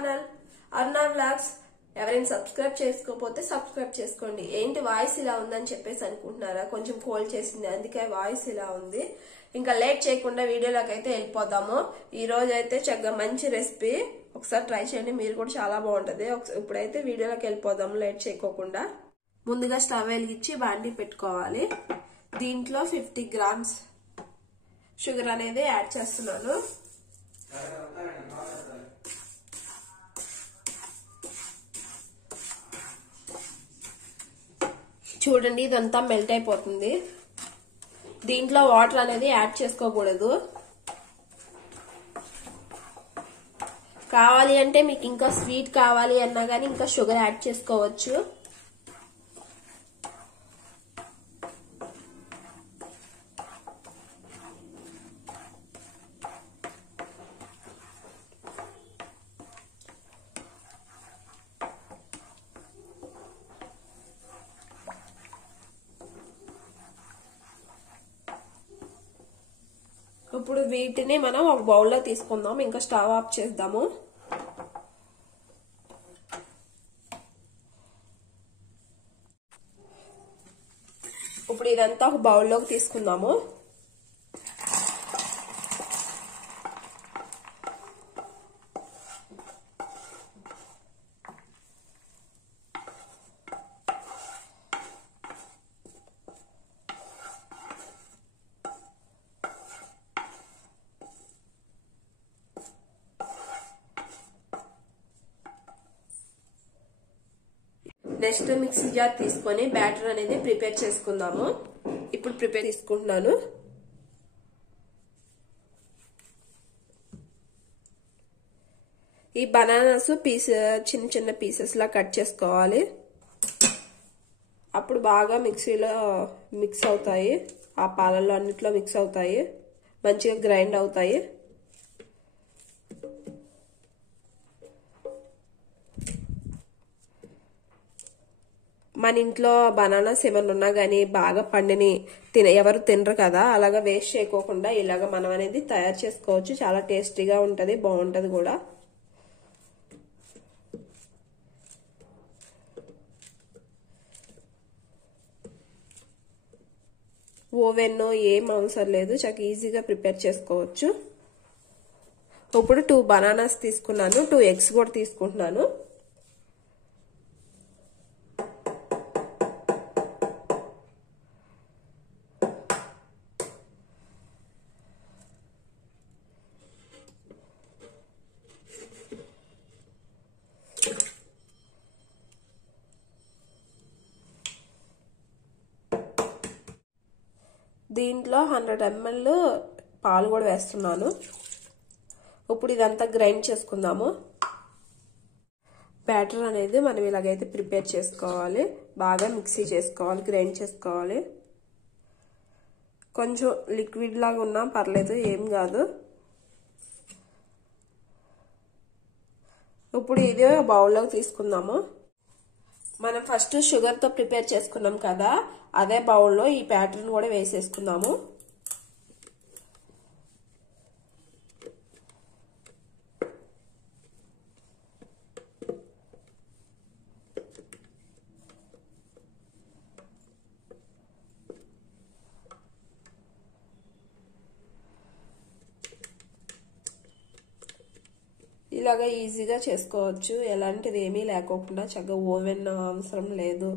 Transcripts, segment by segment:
Channel Aruna vlogs. ఎవరైనా subscribe చేసుకోకపోతే subscribe చేసుకోండి. ఏంటి వాయిస్ ఇలా ఉందని చెప్పేసి అనుకుంటున్నారా? కొంచెం కోల్డ్ చేసింది, అందుకే వాయిస్ ఇలా ఉంది. ఇంకా లేట్ చేయకుండా వీడియోలోకి అయితే వెళ్ళిపోదాము. ఈ రోజు అయితే చక్కగా మంచి రెసిపీ, ఒకసారి ట్రై చేయండి, మీరు కూడా చాలా బాగుంటది. ఇప్పుడైతే వీడియోలోకి వెళ్ళిపోదాము లేట్ చేయకోకుండా. ముందుగా స్టవ్ వెలిగించి బాండీ పెట్టుకోవాలి. దీంట్లో 50 grams షుగర్ అనేది యాడ్ చేస్తున్నాను. చూడండి, ఇదంతా మెల్ట్ అయిపోతుంది. దీంట్లో వాటర్ అనేది యాడ్ చేసుకోకూడదు. కావాలి అంటే మీకు ఇంకా స్వీట్ కావాలి అన్నా కానీ ఇంకా షుగర్ యాడ్ చేసుకోవచ్చు. ఇప్పుడు వీటిని మనం ఒక బౌల్లో తీసుకుందాం. ఇంకా స్టవ్ ఆఫ్ చేద్దాము. ఇప్పుడు ఇదంతా ఒక బౌల్లోకి తీసుకుందాము. నెక్స్ట్ మిక్సీ జార్ తీసుకొని బ్యాటర్ అనేది ప్రిపేర్ చేసుకుందాము. ఇప్పుడు ప్రిపేర్ తీసుకుంటున్నాను. ఈ బనానాస్ చిన్న చిన్న పీసెస్ లా కట్ చేసుకోవాలి. అప్పుడు బాగా మిక్సీలో మిక్స్ అవుతాయి, ఆ పాలల్లో అన్నిట్లో మిక్స్ అవుతాయి, మంచిగా గ్రైండ్ అవుతాయి. మన ఇంట్లో బనానాస్ ఏమన్నా ఉన్నా గానీ బాగా పండిని ఎవరు తినరు కదా, అలాగా వేస్ట్ చేయకోకుండా ఇలాగ మనం అనేది తయారు చేసుకోవచ్చు. చాలా టేస్టీగా ఉంటది, బాగుంటది కూడా. ఓవెన్ ఏం అవసరం లేదు, చాలా ఈజీగా ప్రిపేర్ చేసుకోవచ్చు. ఇప్పుడు 2 బనానాస్ తీసుకున్నాను, 2 eggs కూడా తీసుకుంటున్నాను. దీంట్లో 100 ml పాలు కూడా వేస్తున్నాను. ఇప్పుడు ఇదంతా గ్రైండ్ చేసుకుందాము. బ్యాటర్ అనేది మనం ఇలాగైతే ప్రిపేర్ చేసుకోవాలి, బాగా మిక్సీ చేసుకోవాలి, గ్రైండ్ చేసుకోవాలి. కొంచెం లిక్విడ్ లాగా ఉన్నా పర్లేదు, ఏం కాదు. ఇప్పుడు ఇది బౌల్లోకి తీసుకుందాము. మనం ఫస్ట్ షుగర్ తో ప్రిపేర్ చేసుకున్నాం కదా, అదే బౌల్లో ఈ బ్యాటర్ కూడా వేసేసుకుందాము. ఇలాగా ఈజీగా చేసుకోవచ్చు, ఎలాంటిది ఏమీ లేకోకుండా. చక్కగా ఓవెన్ అవసరం లేదు,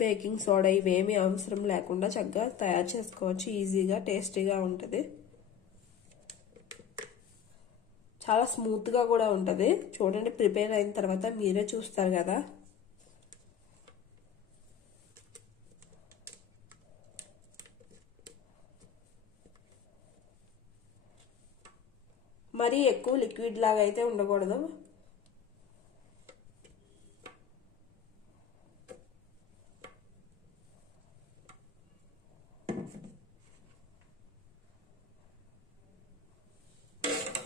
బేకింగ్ సోడా ఇవేమీ అవసరం లేకుండా చక్కగా తయారు చేసుకోవచ్చు. ఈజీగా టేస్టీగా ఉంటుంది, చాలా స్మూత్ గా కూడా ఉంటుంది. చూడండి, ప్రిపేర్ అయిన తర్వాత మీరే చూస్తారు కదా. మరీ ఎక్కువ లిక్విడ్ లాగా అయితే ఉండకూడదు.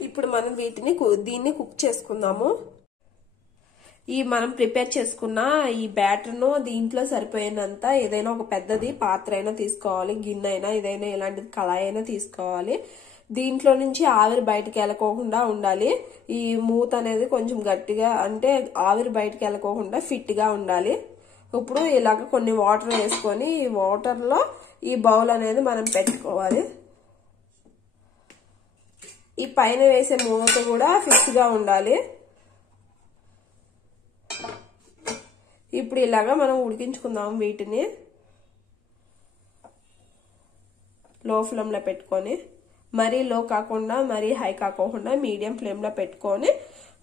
ఇప్పుడు మనం దీన్ని కుక్ చేసుకుందాము. ఈ మనం ప్రిపేర్ చేసుకున్న ఈ బ్యాటర్ ను దీంట్లో సరిపోయినంత ఏదైనా ఒక పెద్దది పాత్ర అయినా తీసుకోవాలి, గిన్నె అయినా ఏదైనా ఇలాంటిది కళాయి అయినా తీసుకోవాలి. దీంట్లో నుంచి ఆవిరి బయటకు వెళ్ళకోకుండా ఉండాలి. ఈ మూత అనేది కొంచెం గట్టిగా, అంటే ఆవిరి బయటకు వెళ్ళకోకుండా ఫిట్ గా ఉండాలి. ఇప్పుడు ఇలాగ కొన్ని వాటర్ వేసుకొని ఈ వాటర్ లో ఈ బౌల్ అనేది మనం పెట్టుకోవాలి. ఈ పైన వేసే మూత కూడా ఫిక్స్ గా ఉండాలి. ఇప్పుడు ఇలాగా మనం ఉడికించుకుందాం. వీటిని లో ఫ్లేమ్ లో పెట్టుకొని, మరీ లో కాకుండా మరీ హై కాకుండా మీడియం ఫ్లేమ్ లో పెట్టుకొని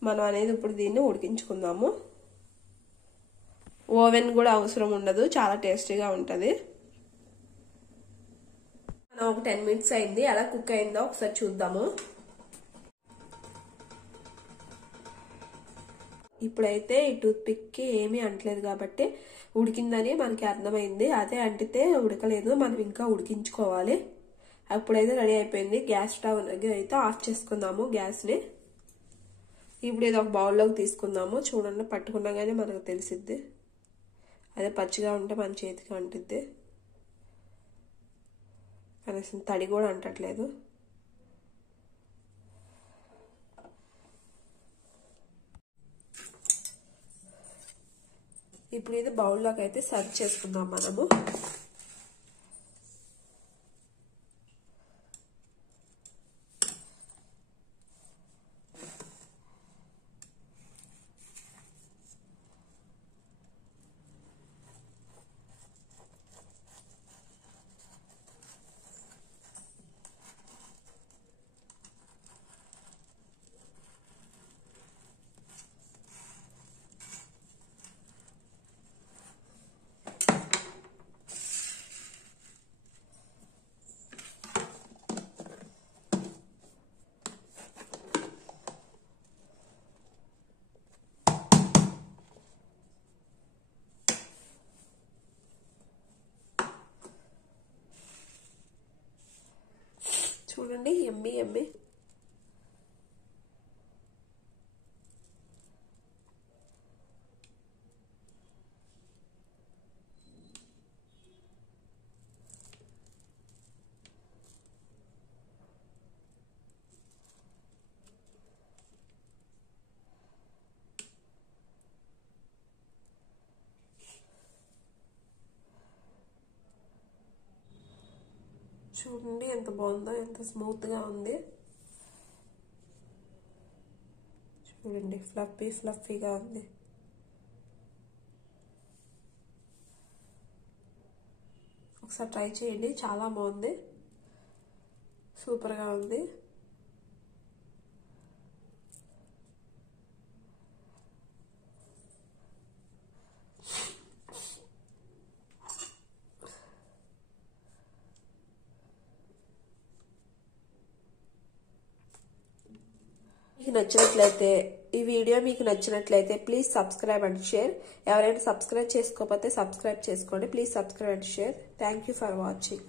మనం అనేది ఇప్పుడు దీన్ని ఉడికించుకుందాము. ఓవెన్ కూడా అవసరం ఉండదు, చాలా టేస్టీగా ఉంటది. మనం ఒక 10 minutes అయింది, అలా కుక్ అయిందో ఒకసారి చూద్దాము. ఇప్పుడైతే ఈ టూత్ పిక్ కి ఏమీ అంటలేదు కాబట్టి ఉడికిందని మనకి అర్థమైంది. అదే అంటితే ఉడకలేదు, మనం ఇంకా ఉడికించుకోవాలి. అప్పుడైతే రెడీ అయిపోయింది. గ్యాస్ స్టవ్ అయితే ఆఫ్ చేసుకుందాము గ్యాస్ ని. ఇప్పుడు ఇది ఒక బౌల్లోకి తీసుకుందాము. చూడండి, పట్టుకున్నాగానే మనకు తెలిసిద్ది. అదే పచ్చిగా ఉంటే మన చేతికి అంటుద్ది, కనీసం తడి కూడా అంటట్లేదు. ఇప్పుడు ఇది బౌల్లోకి అయితే సర్వ్ చేసుకుందాం మనము. చూడండి, యమ్మీ యమ్మీ. చూడండి ఎంత బాగుందో, ఎంత స్మూత్ గా ఉంది. చూడండి, ఫ్లఫీ ఫ్లఫీగా ఉంది. ఒకసారి ట్రై చేయండి, చాలా బాగుంది, సూపర్ గా ఉంది. నచ్చినట్లయితే ఈ వీడియో మీకు నచ్చినట్లయితే ప్లీజ్ సబ్స్క్రైబ్ అండ్ షేర్. ఎవరైనా సబ్స్క్రైబ్ చేసుకోకపోతే సబ్స్క్రైబ్ చేసుకోండి. Please subscribe and share. Thank you for watching.